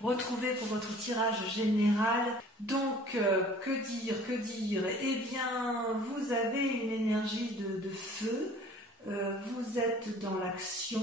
retrouvés pour votre tirage général. Donc, que dire? Eh bien, vous avez une énergie de feu, vous êtes dans l'action,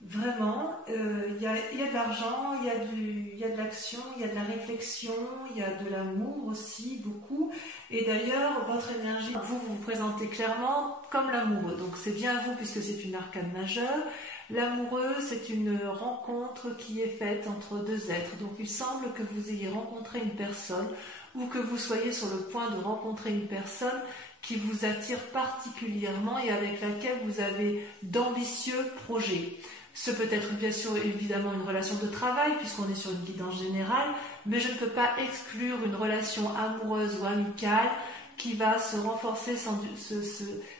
vraiment, il y a de l'argent, il y a de l'action, il y a de la réflexion, il y a de l'amour aussi, beaucoup. Et d'ailleurs, votre énergie, vous vous présentez clairement comme l'amoureux. Donc c'est bien vous puisque c'est une arcane majeure. L'amoureux, c'est une rencontre qui est faite entre deux êtres. Donc il semble que vous ayez rencontré une personne ou que vous soyez sur le point de rencontrer une personne qui vous attire particulièrement et avec laquelle vous avez d'ambitieux projets. Ce peut être bien sûr évidemment une relation de travail puisqu'on est sur une guidance générale, mais je ne peux pas exclure une relation amoureuse ou amicale qui va se renforcer,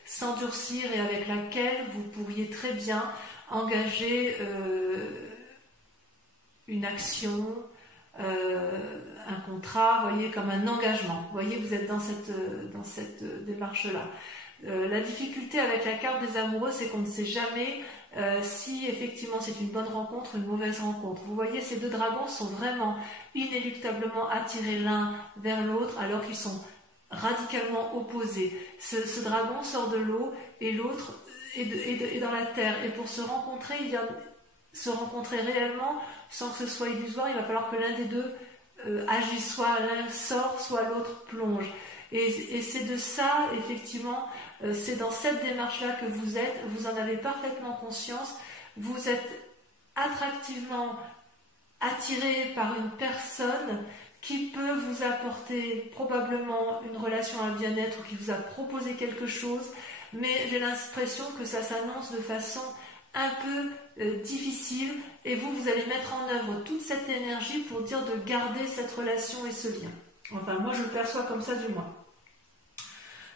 s'endurcir et avec laquelle vous pourriez très bien engager une action, un contrat, voyez, comme un engagement. Vous voyez, vous êtes dans cette démarche-là. La difficulté avec la carte des amoureux, c'est qu'on ne sait jamais si effectivement c'est une bonne rencontre ou une mauvaise rencontre. Vous voyez, ces deux dragons sont vraiment inéluctablement attirés l'un vers l'autre alors qu'ils sont radicalement opposés. Ce dragon sort de l'eau et l'autre est dans la terre. Et pour se rencontrer, se rencontrer réellement sans que ce soit illusoire, il va falloir que l'un des deux agisse, soit l'un sort, soit l'autre plonge. Et c'est de ça, effectivement, c'est dans cette démarche-là que vous êtes, vous en avez parfaitement conscience, vous êtes attractivement attiré par une personne qui peut vous apporter probablement une relation à bien-être ou qui vous a proposé quelque chose, mais j'ai l'impression que ça s'annonce de façon un peu difficile et vous allez mettre en œuvre toute cette énergie pour dire de garder cette relation et ce lien. Enfin, moi je le perçois comme ça du moins.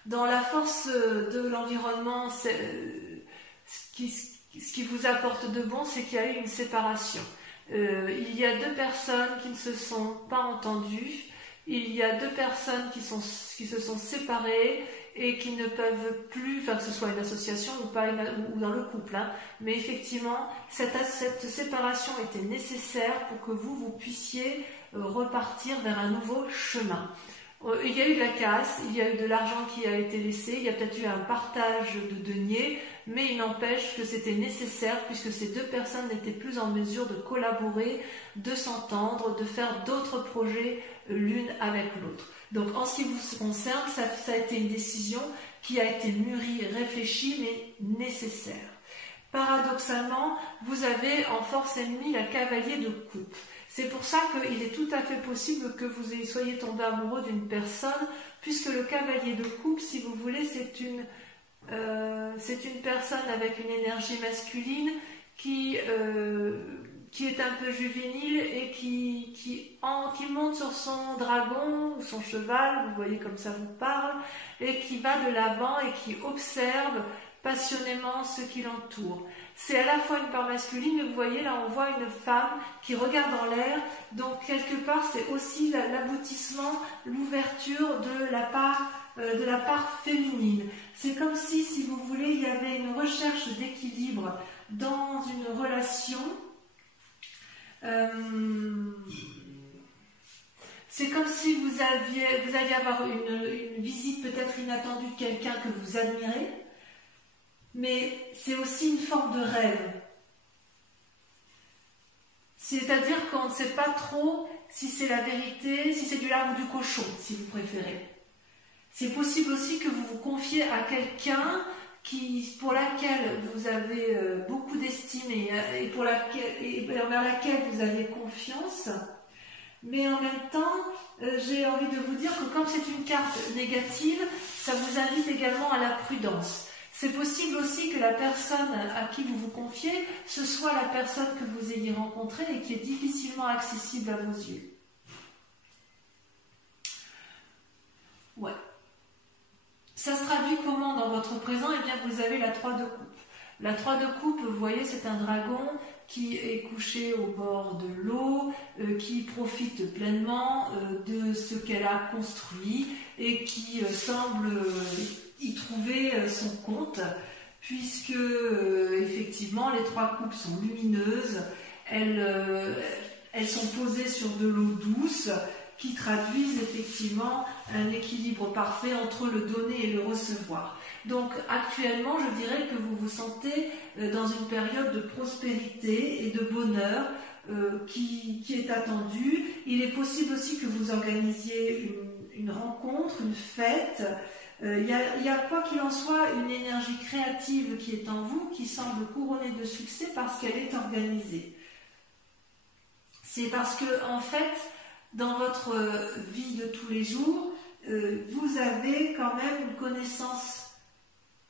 Dans la force de l'environnement, ce qui vous apporte de bon, c'est qu'il y a eu une séparation. Il y a deux personnes qui ne se sont pas entendues, il y a deux personnes qui se sont séparées et qui ne peuvent plus, enfin que ce soit une association ou pas ou dans le couple, hein, mais effectivement cette séparation était nécessaire pour que vous puissiez repartir vers un nouveau chemin. Il y a eu de la casse, il y a eu de l'argent qui a été laissé, il y a peut-être eu un partage de deniers, mais il n'empêche que c'était nécessaire puisque ces deux personnes n'étaient plus en mesure de collaborer, de s'entendre, de faire d'autres projets l'une avec l'autre. Donc en ce qui vous concerne, ça a été une décision qui a été mûrie, réfléchie, mais nécessaire. Paradoxalement, vous avez en force ennemie la cavalier de coupe. C'est pour ça qu'il est tout à fait possible que vous soyez tombé amoureux d'une personne, puisque le cavalier de coupe, si vous voulez, c'est une personne avec une énergie masculine qui est un peu juvénile et qui monte sur son dragon ou son cheval, vous voyez comme ça vous parle, et qui va de l'avant et qui observe passionnément ce qui l'entoure. C'est à la fois une part masculine, mais vous voyez là on voit une femme qui regarde en l'air, donc quelque part c'est aussi l'aboutissement, l'ouverture de la part féminine. C'est comme si vous voulez, il y avait une recherche d'équilibre dans une relation. C'est comme si vous alliez avoir une visite peut-être inattendue de quelqu'un que vous admirez, mais c'est aussi une forme de rêve. C'est-à-dire qu'on ne sait pas trop si c'est la vérité, si c'est du lard ou du cochon, si vous préférez. C'est possible aussi que vous vous confiez à quelqu'un pour laquelle vous avez beaucoup d'estime et vers laquelle vous avez confiance. Mais en même temps, j'ai envie de vous dire que comme c'est une carte négative, ça vous invite également à la prudence. C'est possible aussi que la personne à qui vous vous confiez, ce soit la personne que vous ayez rencontrée et qui est difficilement accessible à vos yeux. Ouais. Ça se traduit comment dans votre présent? Eh bien, vous avez la 3 de coupe. La 3 de coupe, vous voyez, c'est un dragon qui est couché au bord de l'eau, qui profite pleinement de ce qu'elle a construit et qui semble y trouver son compte, puisque effectivement les 3 coupes sont lumineuses, elles elles sont posées sur de l'eau douce qui traduisent effectivement un équilibre parfait entre le donner et le recevoir. Donc actuellement, je dirais que vous vous sentez dans une période de prospérité et de bonheur qui est attendue. Il est possible aussi que vous organisiez une rencontre, une fête. Il y a quoi qu'il en soit une énergie créative qui est en vous, qui semble couronnée de succès parce qu'elle est organisée. C'est parce que, en fait, dans votre vie de tous les jours, vous avez quand même une connaissance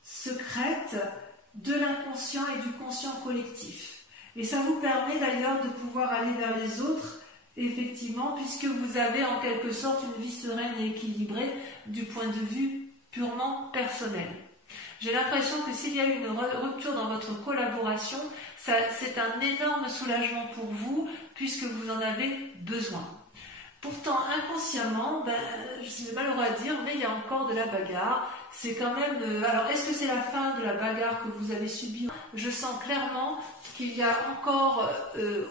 secrète de l'inconscient et du conscient collectif. Et ça vous permet d'ailleurs de pouvoir aller vers les autres, effectivement, puisque vous avez en quelque sorte une vie sereine et équilibrée du point de vue purement personnel. J'ai l'impression que s'il y a eu une rupture dans votre collaboration, c'est un énorme soulagement pour vous, puisque vous en avez besoin. Pourtant, inconsciemment, c'est malheureux à dire, mais il y a encore de la bagarre. C'est quand même... alors, est-ce que c'est la fin de la bagarre que vous avez subie? Je sens clairement qu'il y a encore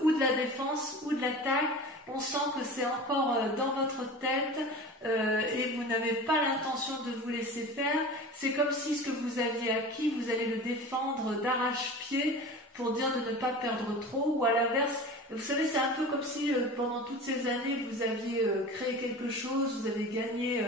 ou de la défense ou de l'attaque. On sent que c'est encore dans votre tête et vous n'avez pas l'intention de vous laisser faire. C'est comme si ce que vous aviez acquis, vous allez le défendre d'arrache-pied pour dire de ne pas perdre trop, ou à l'inverse, vous savez, c'est un peu comme si pendant toutes ces années, vous aviez créé quelque chose, vous avez gagné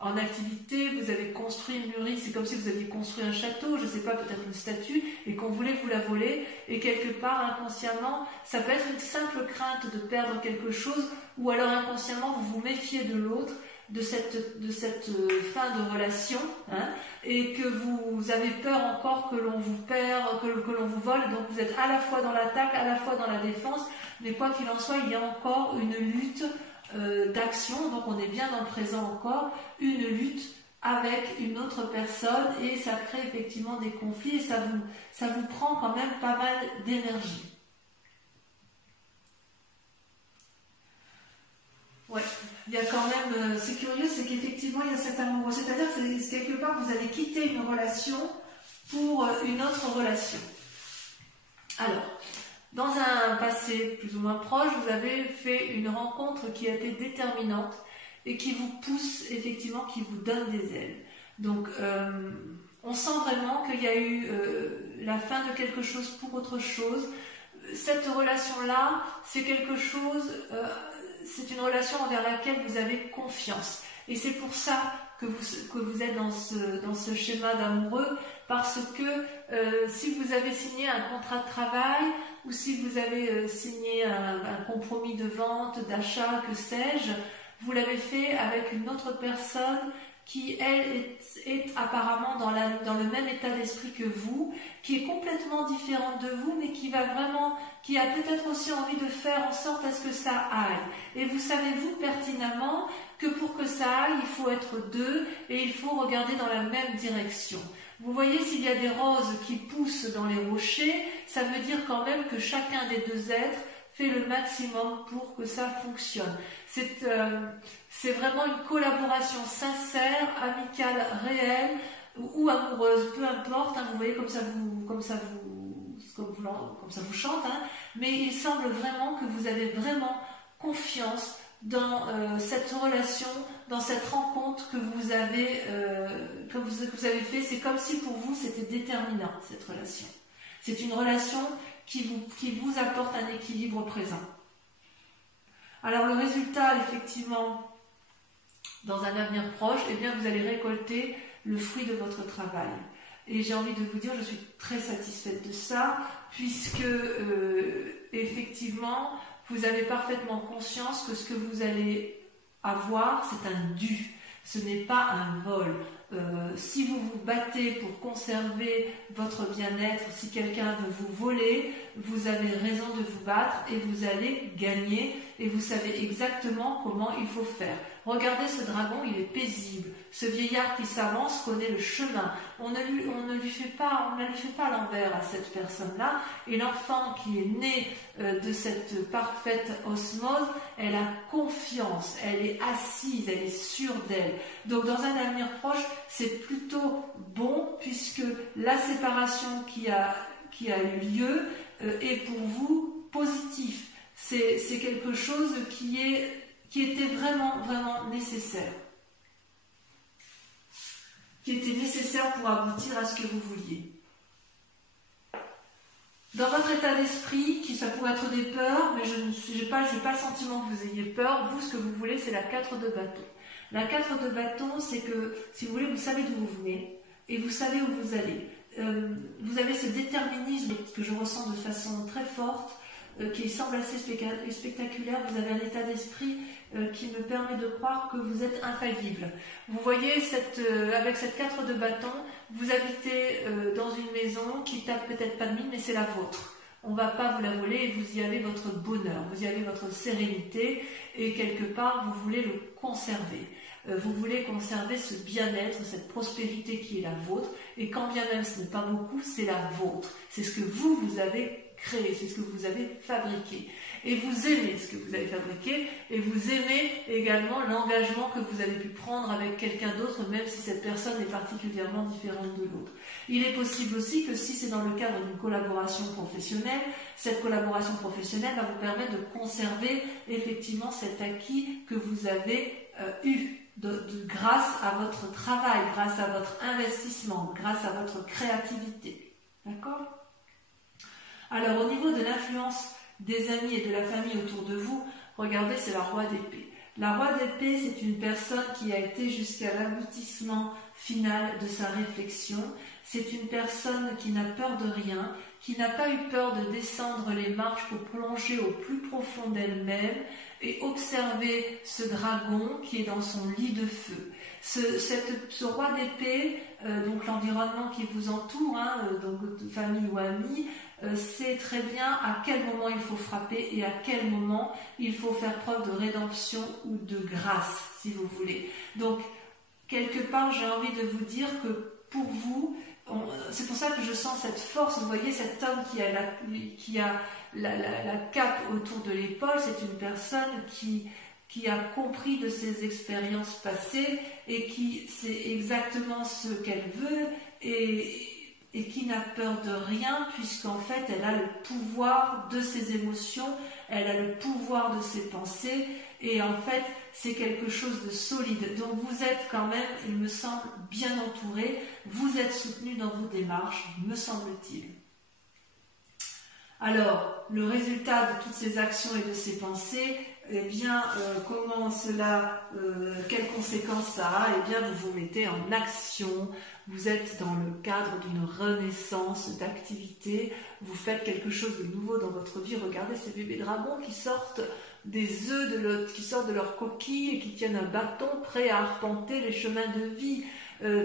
en activité, vous avez construit une mûrie, c'est comme si vous aviez construit un château, je ne sais pas, peut-être une statue, et qu'on voulait vous la voler, et quelque part, inconsciemment, ça peut être une simple crainte de perdre quelque chose, ou alors inconsciemment, vous vous méfiez de l'autre, de cette fin de relation, hein, et que vous avez peur encore que l'on vous perd, que l'on vous vole, donc vous êtes à la fois dans l'attaque, à la fois dans la défense, mais quoi qu'il en soit, il y a encore une lutte d'action, donc on est bien dans le présent encore, une lutte avec une autre personne, et ça crée effectivement des conflits, et ça vous prend quand même pas mal d'énergie. Ouais, il y a quand même, c'est curieux, c'est qu'effectivement il y a cet amour, c'est-à-dire que quelque part vous avez quitté une relation pour une autre relation. Alors, dans un passé plus ou moins proche, vous avez fait une rencontre qui a été déterminante et qui vous pousse effectivement, qui vous donne des ailes. Donc, on sent vraiment qu'il y a eu la fin de quelque chose pour autre chose. Cette relation-là, c'est quelque chose... c'est une relation envers laquelle vous avez confiance. Et c'est pour ça que vous êtes dans ce schéma d'amoureux, parce que si vous avez signé un contrat de travail, ou si vous avez signé un compromis de vente, d'achat, que sais-je, vous l'avez fait avec une autre personne qui, elle, est apparemment dans le même état d'esprit que vous, qui est complètement différente de vous, mais qui a peut-être aussi envie de faire en sorte à ce que ça aille. Et vous savez, vous, pertinemment, que pour que ça aille, il faut être deux, et il faut regarder dans la même direction. Vous voyez, s'il y a des roses qui poussent dans les rochers, ça veut dire quand même que chacun des deux êtres fait le maximum pour que ça fonctionne. C'est vraiment une collaboration sincère, amicale, réelle ou amoureuse, peu importe, hein, vous voyez comme ça vous chante, hein, mais il semble vraiment que vous avez vraiment confiance dans cette relation, dans cette rencontre que vous avez fait. C'est comme si pour vous c'était déterminant, cette relation. C'est une relation qui vous apporte un équilibre présent. Alors le résultat, effectivement, dans un avenir proche, eh bien vous allez récolter le fruit de votre travail. Et j'ai envie de vous dire, je suis très satisfaite de ça, puisque effectivement, vous avez parfaitement conscience que ce que vous allez avoir, c'est un dû. Ce n'est pas un vol. Si vous vous battez pour conserver votre bien-être, si quelqu'un veut vous voler, vous avez raison de vous battre et vous allez gagner et vous savez exactement comment il faut faire. Regardez ce dragon, il est paisible. Ce vieillard qui s'avance connaît le chemin. On ne lui fait pas l'envers à cette personne-là. Et l'enfant qui est né de cette parfaite osmose, elle a confiance, elle est assise, elle est sûre d'elle. Donc dans un avenir proche, c'est plutôt bon puisque la séparation qui a eu lieu est pour vous positif. C'est quelque chose qui était vraiment, vraiment nécessaire. Qui était nécessaire pour aboutir à ce que vous vouliez. Dans votre état d'esprit, ça pourrait être des peurs, mais je n'ai pas le sentiment que vous ayez peur. Vous, ce que vous voulez, c'est la 4 de bâton. La 4 de bâton, c'est que, si vous voulez, vous savez d'où vous venez et vous savez où vous allez. Vous avez ce déterminisme que je ressens de façon très forte, qui semble assez spectaculaire. Vous avez un état d'esprit qui me permet de croire que vous êtes infaillible. Vous voyez, avec cette 4 de bâton, vous habitez dans une maison qui tape peut-être pas de mine, mais c'est la vôtre. On ne va pas vous la voler et vous y avez votre bonheur, vous y avez votre sérénité et quelque part, vous voulez le conserver. Vous voulez conserver ce bien-être, cette prospérité qui est la vôtre et quand bien même ce n'est pas beaucoup, c'est la vôtre. C'est ce que vous avez créé, c'est ce que vous avez fabriqué. Et vous aimez ce que vous avez fabriqué et vous aimez également l'engagement que vous avez pu prendre avec quelqu'un d'autre, même si cette personne est particulièrement différente de l'autre. Il est possible aussi que si c'est dans le cadre d'une collaboration professionnelle, cette collaboration professionnelle va vous permettre de conserver effectivement cet acquis que vous avez eu. Grâce à votre travail, grâce à votre investissement, grâce à votre créativité. D'accord ? Alors, au niveau de l'influence des amis et de la famille autour de vous, regardez, c'est la roi d'épée. La roi d'épée, c'est une personne qui a été jusqu'à l'aboutissement final de sa réflexion. C'est une personne qui n'a peur de rien, qui n'a pas eu peur de descendre les marches pour plonger au plus profond d'elle-même et observer ce dragon qui est dans son lit de feu. Ce roi d'épée, donc l'environnement qui vous entoure, donc de famille ou amis, sait très bien à quel moment il faut frapper et à quel moment il faut faire preuve de rédemption ou de grâce, si vous voulez. Donc, quelque part, j'ai envie de vous dire que pour vous, c'est pour ça que je sens cette force. Vous voyez, cet homme qui a la cape autour de l'épaule, c'est une personne qui a compris de ses expériences passées et qui sait exactement ce qu'elle veut et qui n'a peur de rien puisqu'en fait elle a le pouvoir de ses émotions, elle a le pouvoir de ses pensées et en fait c'est quelque chose de solide. Donc vous êtes quand même, il me semble, bien entouré, vous êtes soutenu dans vos démarches, me semble-t-il. Alors, le résultat de toutes ces actions et de ces pensées, eh bien, comment cela, quelles conséquences ça a? Eh bien, vous vous mettez en action, vous êtes dans le cadre d'une renaissance d'activité, vous faites quelque chose de nouveau dans votre vie. Regardez ces bébés dragons qui sortent des œufs, qui sortent de leur coquille et qui tiennent un bâton prêt à arpenter les chemins de vie,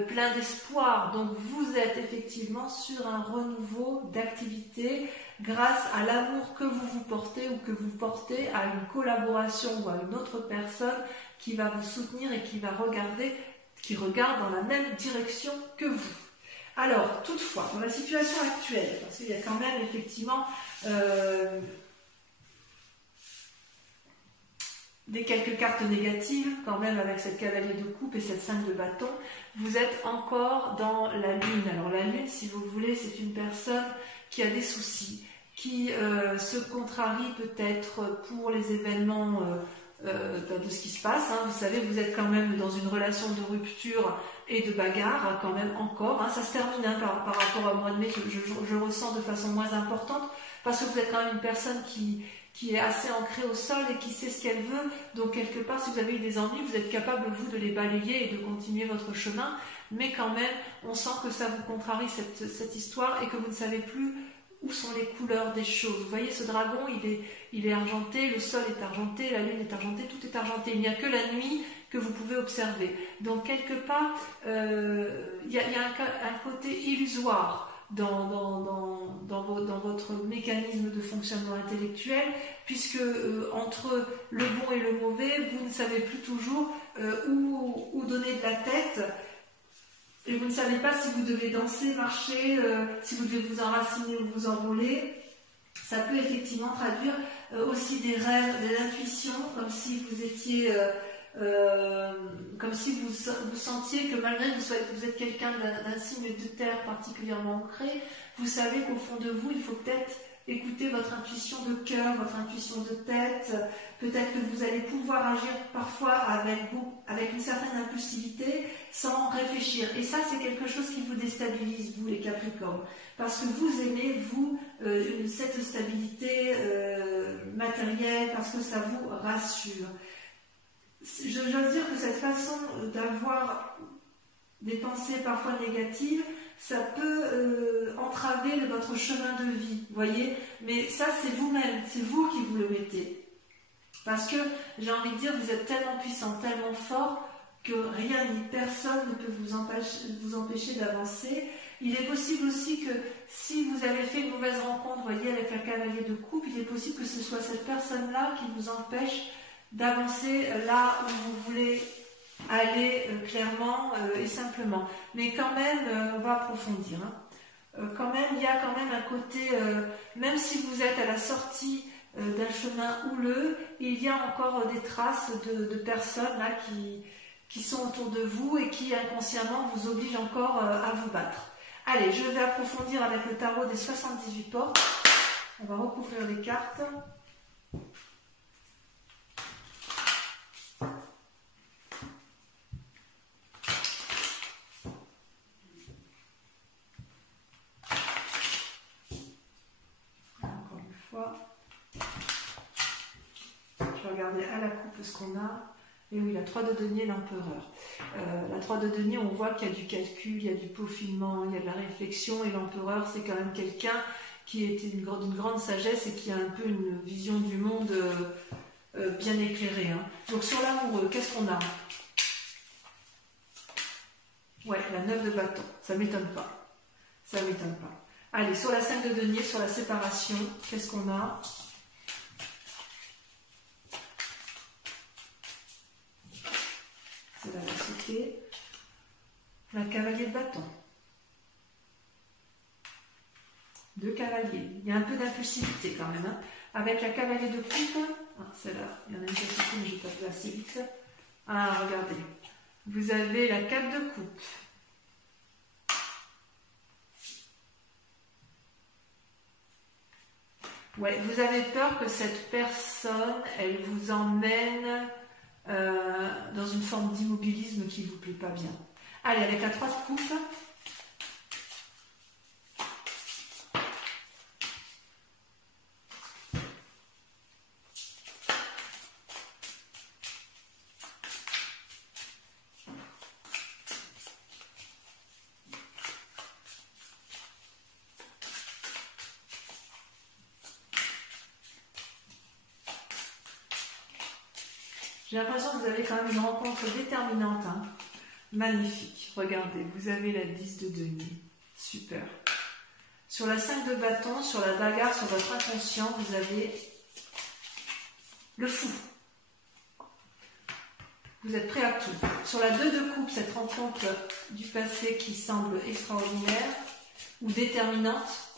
plein d'espoir. Donc, vous êtes effectivement sur un renouveau d'activité, grâce à l'amour que vous portez ou que vous portez à une collaboration ou à une autre personne qui va vous soutenir et qui regarde dans la même direction que vous. Alors, toutefois, dans la situation actuelle, parce qu'il y a quand même effectivement quelques cartes négatives, quand même avec cette cavalier de coupe et cette 5 de bâton, vous êtes encore dans la lune. Alors la lune, si vous voulez, c'est une personne qui a des soucis, qui se contrarie peut-être pour les événements de ce qui se passe. Vous savez, vous êtes quand même dans une relation de rupture et de bagarre, quand même encore. Ça se termine par rapport au mois de mai, je ressens de façon moins importante, parce que vous êtes quand même une personne qui est assez ancrée au sol et qui sait ce qu'elle veut. Donc quelque part, si vous avez eu des ennuis, vous êtes capable, vous, de les balayer et de continuer votre chemin. Mais quand même, on sent que ça vous contrarie cette histoire et que vous ne savez plus où sont les couleurs des choses. Vous voyez, ce dragon, il est argenté, le sol est argenté, la lune est argentée, tout est argenté. Il n'y a que la nuit que vous pouvez observer. Donc, quelque part, il y a un côté illusoire dans votre mécanisme de fonctionnement intellectuel, puisque entre le bon et le mauvais, vous ne savez plus toujours où donner de la tête. Et vous ne savez pas si vous devez danser, marcher, si vous devez vous enraciner ou vous envoler. Ça peut effectivement traduire aussi des rêves, des intuitions, comme si vous étiez, comme si vous sentiez que malgré que vous êtes quelqu'un d'un signe de terre particulièrement ancré, vous savez qu'au fond de vous, il faut peut-être écoutez votre intuition de cœur, votre intuition de tête. Peut-être que vous allez pouvoir agir parfois avec une certaine impulsivité sans réfléchir. Et ça, c'est quelque chose qui vous déstabilise, vous les Capricornes. Parce que vous aimez, vous, cette stabilité matérielle, parce que ça vous rassure. J'ose dire que cette façon d'avoir des pensées parfois négatives, ça peut entraver votre chemin de vie, voyez. Mais ça, c'est vous-même, c'est vous qui vous le mettez. Parce que, j'ai envie de dire, vous êtes tellement puissant, tellement fort, que rien ni personne ne peut vous empêcher d'avancer. Il est possible aussi que, si vous avez fait une mauvaise rencontre, voyez, avec un cavalier de coupe, il est possible que ce soit cette personne-là qui vous empêche d'avancer là où vous voulez aller clairement et simplement. Mais quand même, on va approfondir. Quand même, il y a quand même un côté, même si vous êtes à la sortie d'un chemin houleux, il y a encore des traces de personnes là qui sont autour de vous et qui inconsciemment vous obligent encore à vous battre. Allez, je vais approfondir avec le tarot des 78 portes. On va recouvrir les cartes. Je vais regarder à la coupe ce qu'on a. Et oui, la 3 de denier, l'empereur. La 3 de denier, on voit qu'il y a du calcul, il y a du peaufinement, il y a de la réflexion. Et l'empereur, c'est quand même quelqu'un qui était d'une grande sagesse et qui a un peu une vision du monde bien éclairée. Donc sur l'amoureux, qu'est-ce qu'on a? Ouais, la 9 de bâton. Ça ne m'étonne pas. Ça ne m'étonne pas. Allez, sur la 5 de denier, sur la séparation, qu'est-ce qu'on a? C'est la lassitude. La cavalier de bâton. 2 cavaliers. Il y a un peu d'impulsivité quand même. Avec la cavalier de coupe, celle-là, il y en a une petite, mais je vais pas faire assez vite. Ah, regardez. Vous avez la 4 de coupe. Ouais, vous avez peur que cette personne, elle vous emmène dans une forme d'immobilisme qui ne vous plaît pas bien. Allez, avec la 3 de coupe. J'ai l'impression que vous avez quand même une rencontre déterminante. Magnifique. Regardez, vous avez la 10 de denier. Super. Sur la 5 de bâton, sur la bagarre, sur votre inconscient, vous avez le fou. Vous êtes prêt à tout. Sur la 2 de coupe, cette rencontre du passé qui semble extraordinaire ou déterminante.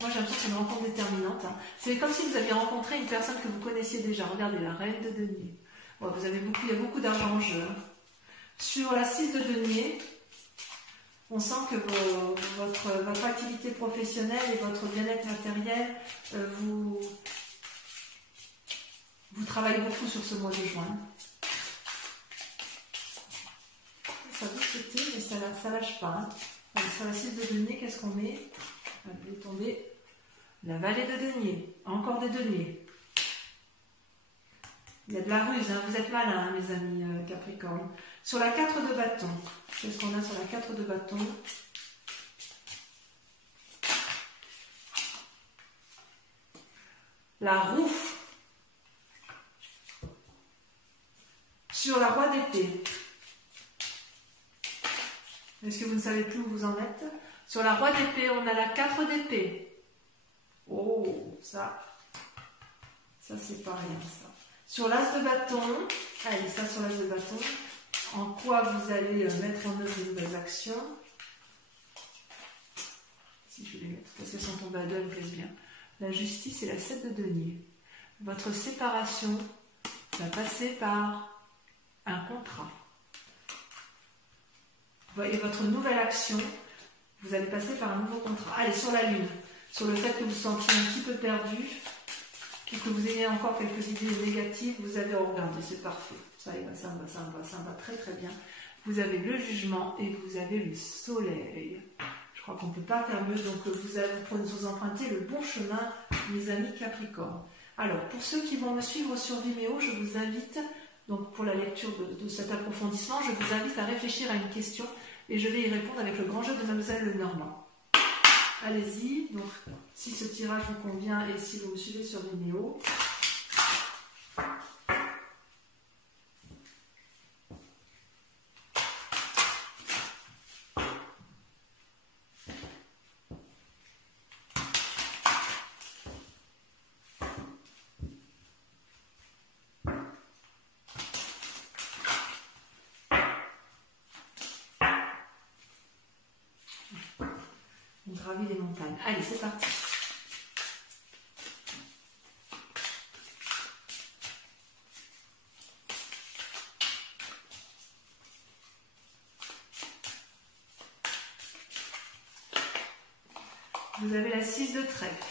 Moi, j'ai l'impression que c'est une rencontre déterminante. C'est comme si vous aviez rencontré une personne que vous connaissiez déjà. Regardez, la reine de denier. Bon, il y a beaucoup d'argent en jeu. Sur la 6 de denier, on sent que votre activité professionnelle et votre bien-être matériel, vous travaillez beaucoup sur ce mois de juin. Ça vous sauter, mais ça ne lâche pas. Allez, sur la 6 de denier, qu'est-ce qu'on met? Elle est tombée. La vallée de denier. Encore des deniers. Il y a de la ruse, vous êtes malins, mes amis Capricorne. Sur la 4 de bâton, qu'est-ce qu'on a sur la 4 de bâton? La roue. Sur la roi d'épée. Est-ce que vous ne savez plus où vous en êtes? Sur la roi d'épée, on a la 4 d'épée. Oh, ça c'est pas rien, ça. Sur l'as de bâton, allez, ça sur l'as de bâton, en quoi vous allez mettre en œuvre de nouvelles actions. Si je vais les mettre, parce qu'elles sont tombées à deux, elles me plaisent bien. La justice et la 7 de denier. Votre séparation va passer par un contrat. Vous voyez, votre nouvelle action, vous allez passer par un nouveau contrat. Allez, sur la lune. sur le fait que vous vous sentiez un petit peu perdu, puis que vous ayez encore quelques idées négatives, vous avez regardé, c'est parfait. Ça me va très très bien. Vous avez le jugement et vous avez le soleil. Je crois qu'on ne peut pas faire mieux, donc vous empruntez le bon chemin, mes amis Capricorne. Alors, pour ceux qui vont me suivre sur Vimeo, je vous invite, donc pour la lecture de cet approfondissement, je vous invite à réfléchir à une question et je vais y répondre avec le grand jeu de Mademoiselle Lenormand. Allez-y, donc si ce tirage vous convient et si vous me suivez sur Vimeo. On gravit les montagnes. Allez, c'est parti. Vous avez la 6 de trèfle,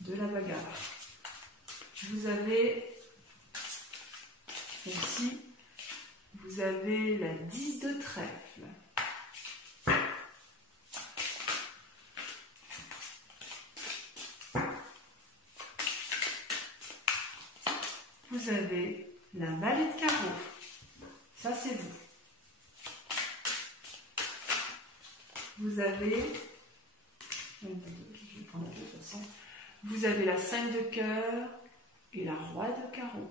de la bagarre. Vous avez celle-ci, vous avez la 10 de trèfle. Vous avez la valet de carreau. Ça, c'est vous. Vous avez, je vais prendre de toute façon, vous avez la 5 de cœur et la roi de carreau.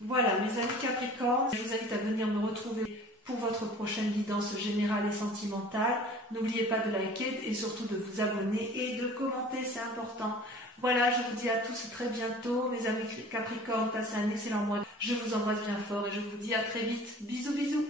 Voilà, mes amis Capricorne, je vous invite à venir me retrouver pour votre prochaine guidance générale et sentimentale. N'oubliez pas de liker et surtout de vous abonner et de commenter, c'est important. Voilà, je vous dis à tous très bientôt. Mes amis Capricorne, passez un excellent mois. Je vous embrasse bien fort et je vous dis à très vite. Bisous, bisous.